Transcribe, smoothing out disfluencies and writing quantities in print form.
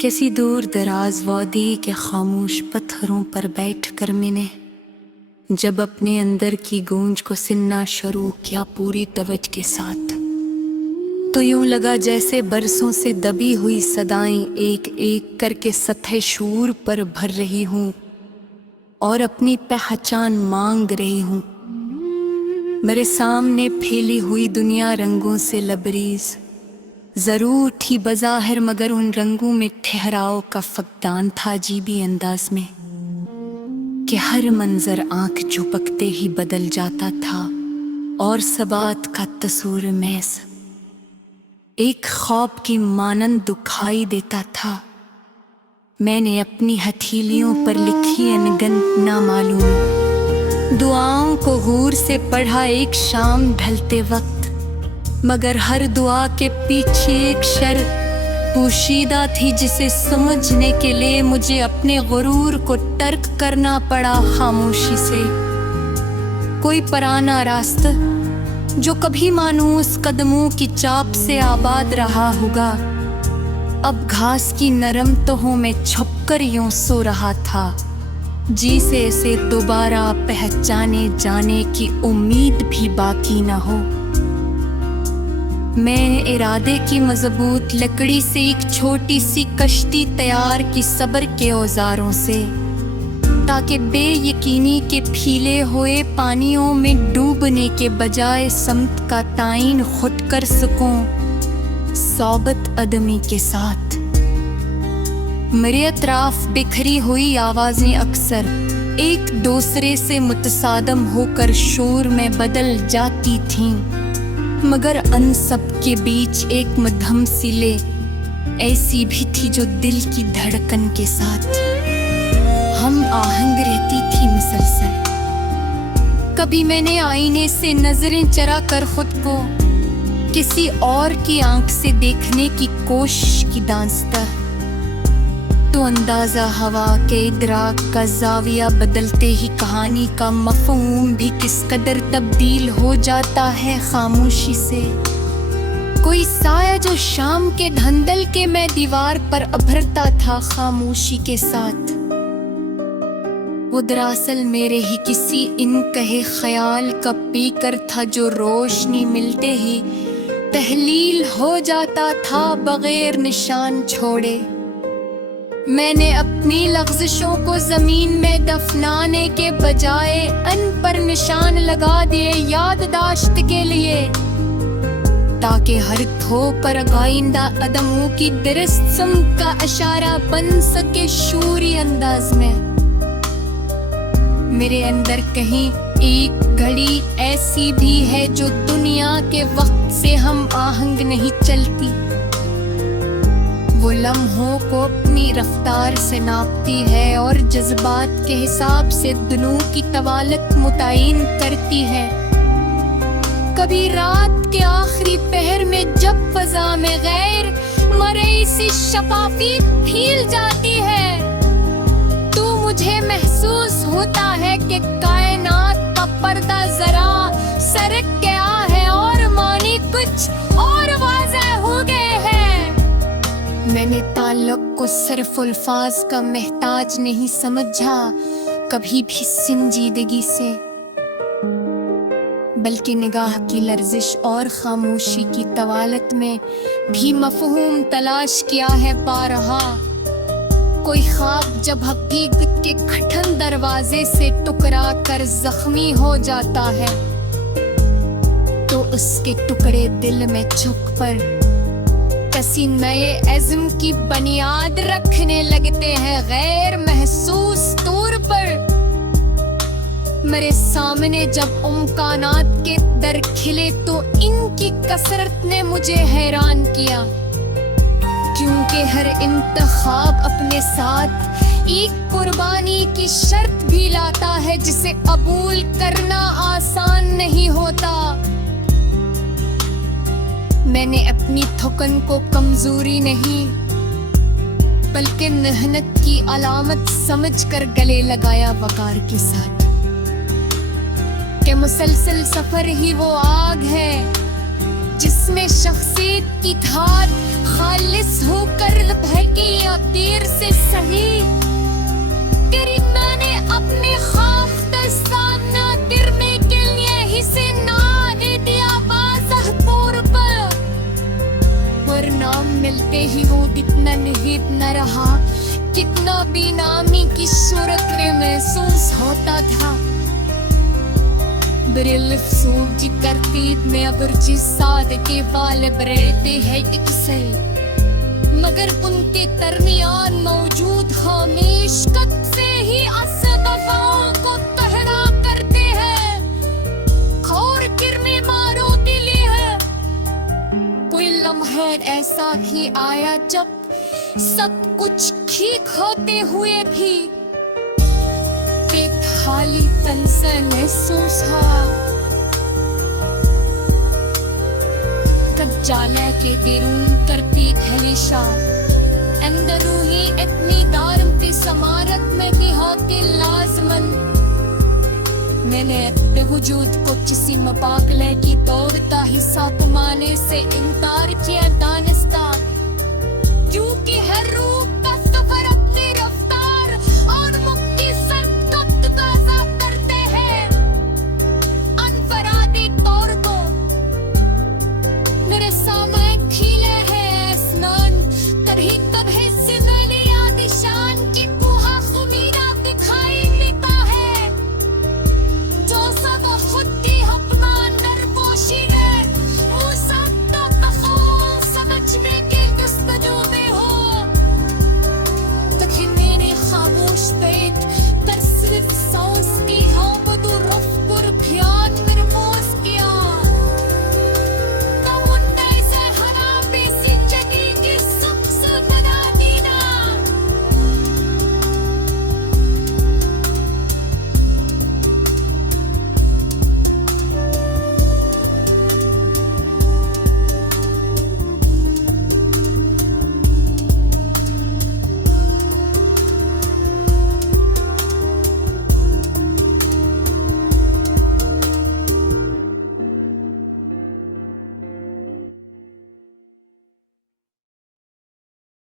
किसी दूर दराज वादी के खामोश पत्थरों पर बैठकर मैंने जब अपने अंदर की गूंज को सुनना शुरू किया पूरी तवज्जो के साथ, तो यूं लगा जैसे बरसों से दबी हुई सदाएं एक एक करके सतह शूर पर भर रही हूं और अपनी पहचान मांग रही हूं। मेरे सामने फैली हुई दुनिया रंगों से लबरेज जरूर थी बज़ाहिर, मगर उन रंगों में ठहराव का फकदान था अजीबी अंदाज में कि हर मंजर आंख झपकते ही बदल जाता था और सबात का तस्वीर महज एक ख्वाब की मानंद दुखाई देता था। मैंने अपनी हथेलियों पर लिखी अनगिनत नामालूम दुआओं को गौर से पढ़ा एक शाम ढलते वक्त, मगर हर दुआ के पीछे एक शर्त पोशीदा थी जिसे समझने के लिए मुझे अपने गुरूर को तर्क करना पड़ा खामोशी से। कोई पुराना रास्ता जो कभी मानूस कदमों की चाप से आबाद रहा होगा, अब घास की नरम तहों में छुपकर यूं सो रहा था, जिसे इसे दोबारा पहचाने जाने की उम्मीद भी बाकी न हो। मैं इरादे की मजबूत लकड़ी से एक छोटी सी कश्ती तैयार की सब्र के औजारों से, ताकि बेयकीनी के फीले हुए पानियों में डूबने के बजाय समत का ताइन खुद कर सकूं सौबत अदमी के साथ। मेरे अतराफ बिखरी हुई आवाजें अक्सर एक दूसरे से मुतसादम होकर शोर में बदल जाती थीं, मगर अन सब के बीच एक मध्यम सिले ऐसी भी थी जो दिल की धड़कन के साथ हम आहंग रहती थी मुसलसल। कभी मैंने आईने से नजरें चरा कर खुद को किसी और की आंख से देखने की कोशिश की दांस्ता, तो अंदाजा हवा के इदराक का जाविया बदलते ही कहानी का मफहूम भी किस कदर तब्दील हो जाता है खामोशी से। कोई साया जो शाम के धंधल के मैं दीवार पर अभरता था खामोशी के साथ, वो दरअसल मेरे ही किसी इन कहे ख्याल का पीकर था जो रोशनी मिलते ही तहलील हो जाता था बगैर निशान छोड़े। मैंने अपनी लग़्ज़िशों को जमीन में दफनाने के बजाय अन पर निशान लगा दिए याददाश्त के लिए, ताकि हर थो पर आइंदा कदमों की दुरुस्त समत का इशारा बन सके शूरी अंदाज में। मेरे अंदर कहीं एक घड़ी ऐसी भी है जो दुनिया के वक्त से हम आहंग नहीं चलती, वो लम्हों को अपनी रफ्तार से नापती है और जज्बात के हिसाब से दिनों की तवालत मुतय्यन करती है। कभी रात के आखिरी पहर में जब फजा में गैर मरई सी शफाफी फैल जाती है, तो मुझे महसूस होता है कि कायनात का पर्दा जरा सरक गया है और मानी कुछ और वाज़ेह हो गए हैं। मैंने ताल्लुक को सिर्फ अल्फाज का महताज नहीं समझा कभी भी संजीदगी से, बल्कि निगाह की लर्जिश और खामोशी की तवालत में भी मफहूम तलाश किया है पा रहा। कोई ख्वाब जब हकीकत के कठिन दरवाजे से टुकरा कर जख्मी हो जाता है, तो उसके टुकड़े दिल में छुप पर किसी नए इज़्म की बुनियाद रखने लगते हैं गैर महसूस तौर पर। मेरे सामने जब उम्कानात के दर खिले तो इनकी कसरत ने मुझे हैरान किया, क्योंकि हर इंतखाब अपने साथ एक कुर्बानी की शर्त भी लाता है जिसे कबूल करना आसान नहीं होता। मैंने अपनी थकन को कमजोरी नहीं बल्कि मेहनत की अलामत समझकर गले लगाया वकार के साथ, कि मुसलसल सफर ही वो आग है जिसमें शख्सियत की धार खालिस होकर भड़की या देर से सही तेरी मैंने अपने खाफ दस्ताना तिरने के लिए ही से ना दे दिया बाज़ह तौर पर नाम मिलते ही वो कितना निहित न रहा कितना बेनामी की सूरत में महसूस होता था बिरलफसूब की तरतीब में अबर जिस साद के वाल रहते हैं इकसे मगर उनके दरमियान मौजूद हमेश कद से ही असदफाओं को तहरा करते हैं खौर किरने मारो दिली है कोई लम्हा ऐसा ही आया जब सब कुछ ठीक होते हुए भी एक खाली तन से महसूस हुआ कब जाने के दिरून करती हमेशा अंदरूही इतनी दारमती समारत में भी होती लाजमन मैंने अपने वजूद को किसी मुकाबले की दौड़ता हिस्सा कमाने से इनकार किया दानिस्ता